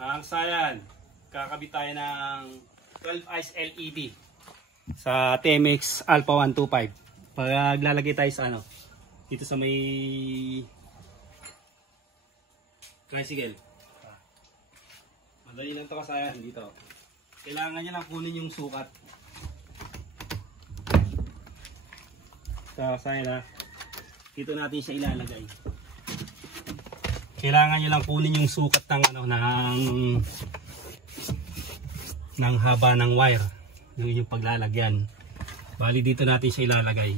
Ang sayan, kakabit tayo ng 12 eyes LED sa TMX Alpha 125. Pag lalagay tayo sa ano, dito sa may tricycle. Madali lang ito kasayan dito. Kailangan niya lang kunin yung sukat. Kasayan ha, dito natin siya ilalagay. Kailangan niyo lang kunin yung sukat ng ano ng haba ng wire, yung paglalagyan. Bali dito natin siya ilalagay.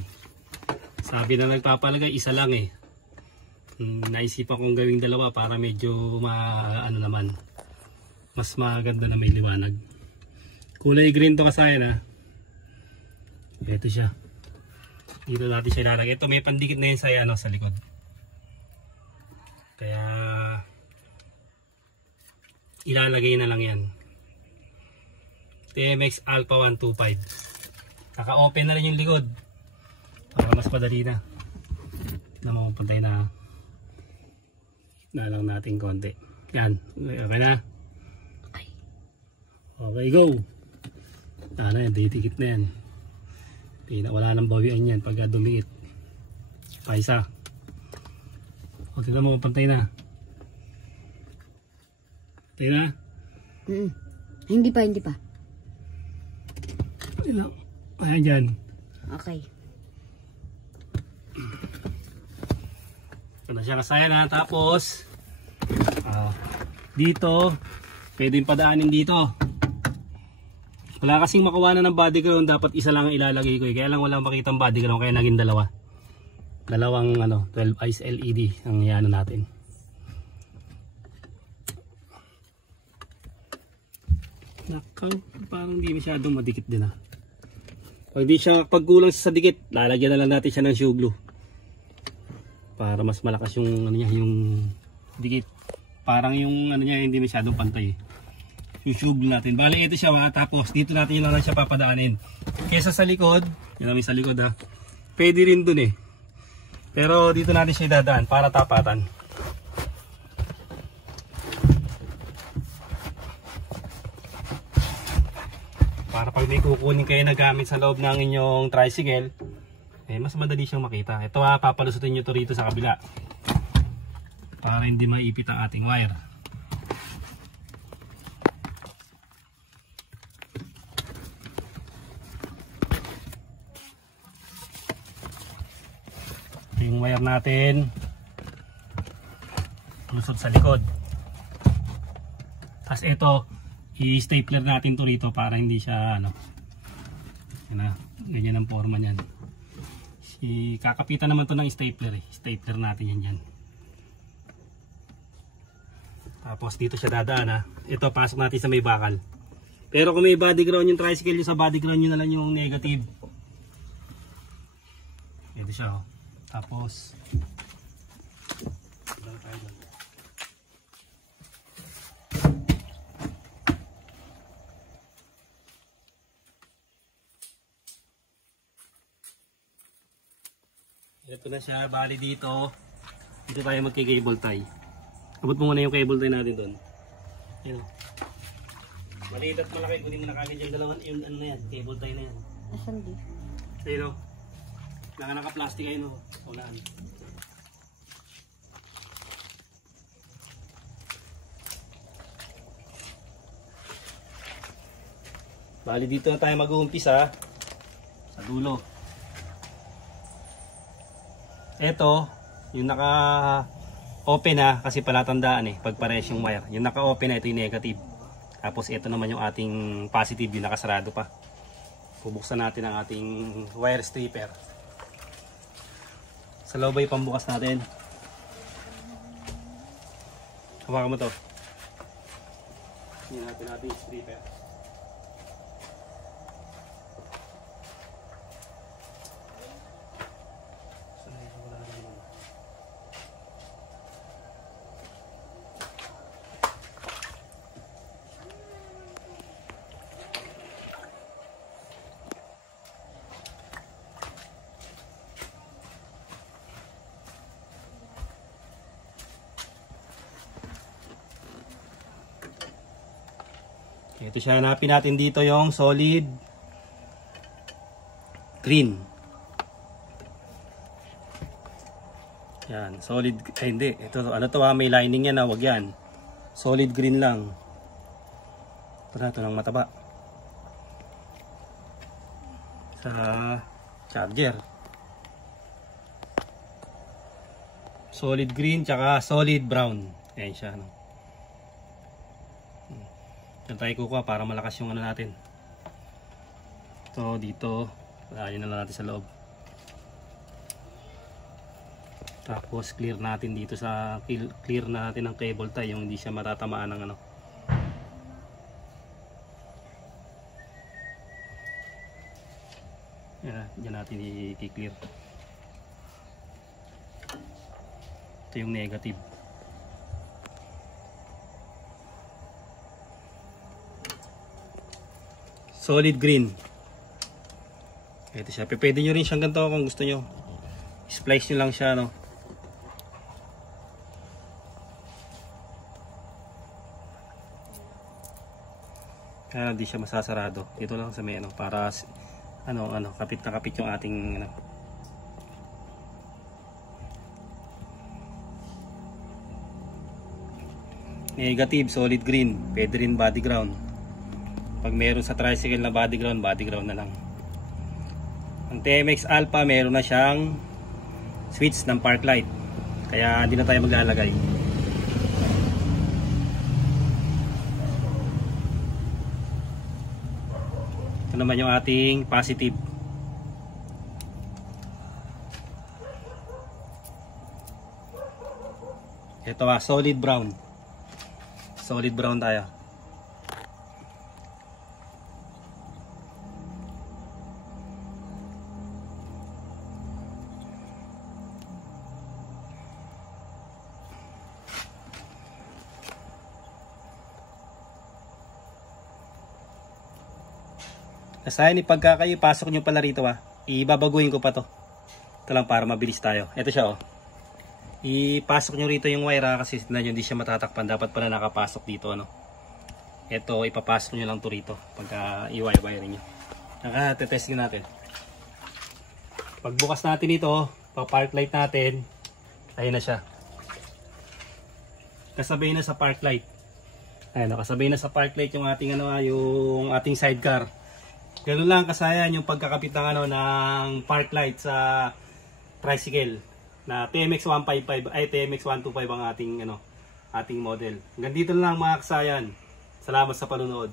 Sabi na nagpapalagay isa lang eh. Naisipan kong gawing dalawa para medyo ano naman, mas maganda na may liwanag. Kulay green to kasayan ha. Ito siya. Dito natin siya ilalagay. Ito may pandikit na yun sa ano sa likod. Kaya ilalagay na lang yan. TMX Alpha 125. Naka-open na rin yung likod para mas madali na. Mapupuntay na lang natin konti. Yan. Okay na? Okay, go! Ano yan, didikit na yan. Wala nang bawian yan pagka dumiit. Pa isa. O, tignan mo, pantay na. Pantay na? Hindi pa. Ayan dyan. Okay. Ito na siya kasayan ha. Tapos, dito, pwedeng padaanin dito. Wala kasing makuha na ng body ground, dapat isa lang ang ilalagay ko. Kaya lang wala makitang body ground, kaya naging dalawa. Dalawang 12 eyes LED ang iano natin. Nakaw, parang hindi masyadong madikit din ha. Pag di siya pagkulang sa dikit, lalagyan na lang natin siya ng shoe glue. Para mas malakas yung ano niya, yung dikit. Parang yung ano niya hindi masyadong pantay. Yung shoe glue natin. Bali ito siya ha, tapos dito natin yun lang siya papadaanin. Kesa sa likod, yun namin sa likod ha. Pwede rin dun eh. Pero dito natin siya idadaan para tapatan. Para pag may kukunin kayo na gamit sa loob ng inyong tricycle, mas madali siyang makita. Ito ha, papalusutin nyo to rito sa kabila. Para hindi maipit ang ating wire. Yung wire natin lusot sa likod. Tapos ito i-stapler natin to rito para hindi siya ganyan ang forma niyan. Kakapitan naman to ng stapler eh. Stapler natin yan dyan. Tapos dito siya dadaan ha. Ito pasok natin sa may bakal. Pero kung may body ground yung tricycle, yung sa body ground nyo na lang yung negative. Ito siya oh. Tapos ito na siya, bali dito tayo magki-cable tie. Abot mo muna yung cable tie natin doon. Ayun. Maliit at malaki, kunin mo na kagad yung dalawang yung ano na yan, cable tie na yan. Asan di? Ayun o. Naka-plastic ayun o. Ulaan. Bali dito na tayo mag-uumpisa sa dulo. Ito, yung naka-open ha, kasi palatandaan eh, pag pares yung wire. Yung naka-open na, ito yung negative. Tapos ito naman yung ating positive, yung nakasarado pa. Bubuksan natin ang ating wire stripper. Sa loob ay pambukas natin. Hawakan mo to. Tingnan natin yung stripper. Ito siya, hanapin natin dito yung solid green. Yan, solid, hindi. Ito, ano to ha, may lining yan ha, wag yan. Solid green lang. Ito ng mataba. Sa charger. Solid green, tsaka solid brown. Ayan siya, no? Diyan tayo kukuha para malakas yung ano natin. Ito, dito. Lagyan na lang natin sa loob. Tapos clear natin dito sa clear natin ng cable tie, yung hindi siya matatamaan ng ano. Yan, diyan natin i-clear. Ito yung negative. Solid green. Ito siya. Pwede nyo rin siyang ganito kung gusto nyo. Splice nyo lang siya, no? Kaya hindi siya masasarado. Dito lang sa may ano, para kapit na kapit yung ating ano. Negative, solid green. Pwede rin body ground. Pag meron sa tricycle na body ground na lang. Ang TMX Alpha meron na siyang switch ng park light. Kaya hindi na tayo maglalagay. Ito naman yung ating positive. Ito solid brown. Solid brown tayo. Kasayan, pagka kayo pasok nyo pala rito ibabaguhin ko pa to. Ito lang para mabilis tayo. Ito siya ipasok nyo rito yung wire kasi hindi siya matatakpan. Dapat pala nakapasok dito Ito ipapasok nyo lang to rito pagka i-wire nyo. Naka-test nyo natin. Pagbukas natin ito, pa-park light natin, ayun na siya. Kasabay na sa park light. Ayun, kasabay na sa park light yung ating yung ating sidecar. Ganun lang kasayan yung pagkakapit ng ng park light sa tricycle na TMX 155 ay TMX 125 ang ating ating model. Hanggang dito lang mga kasayan. Salamat sa panunod.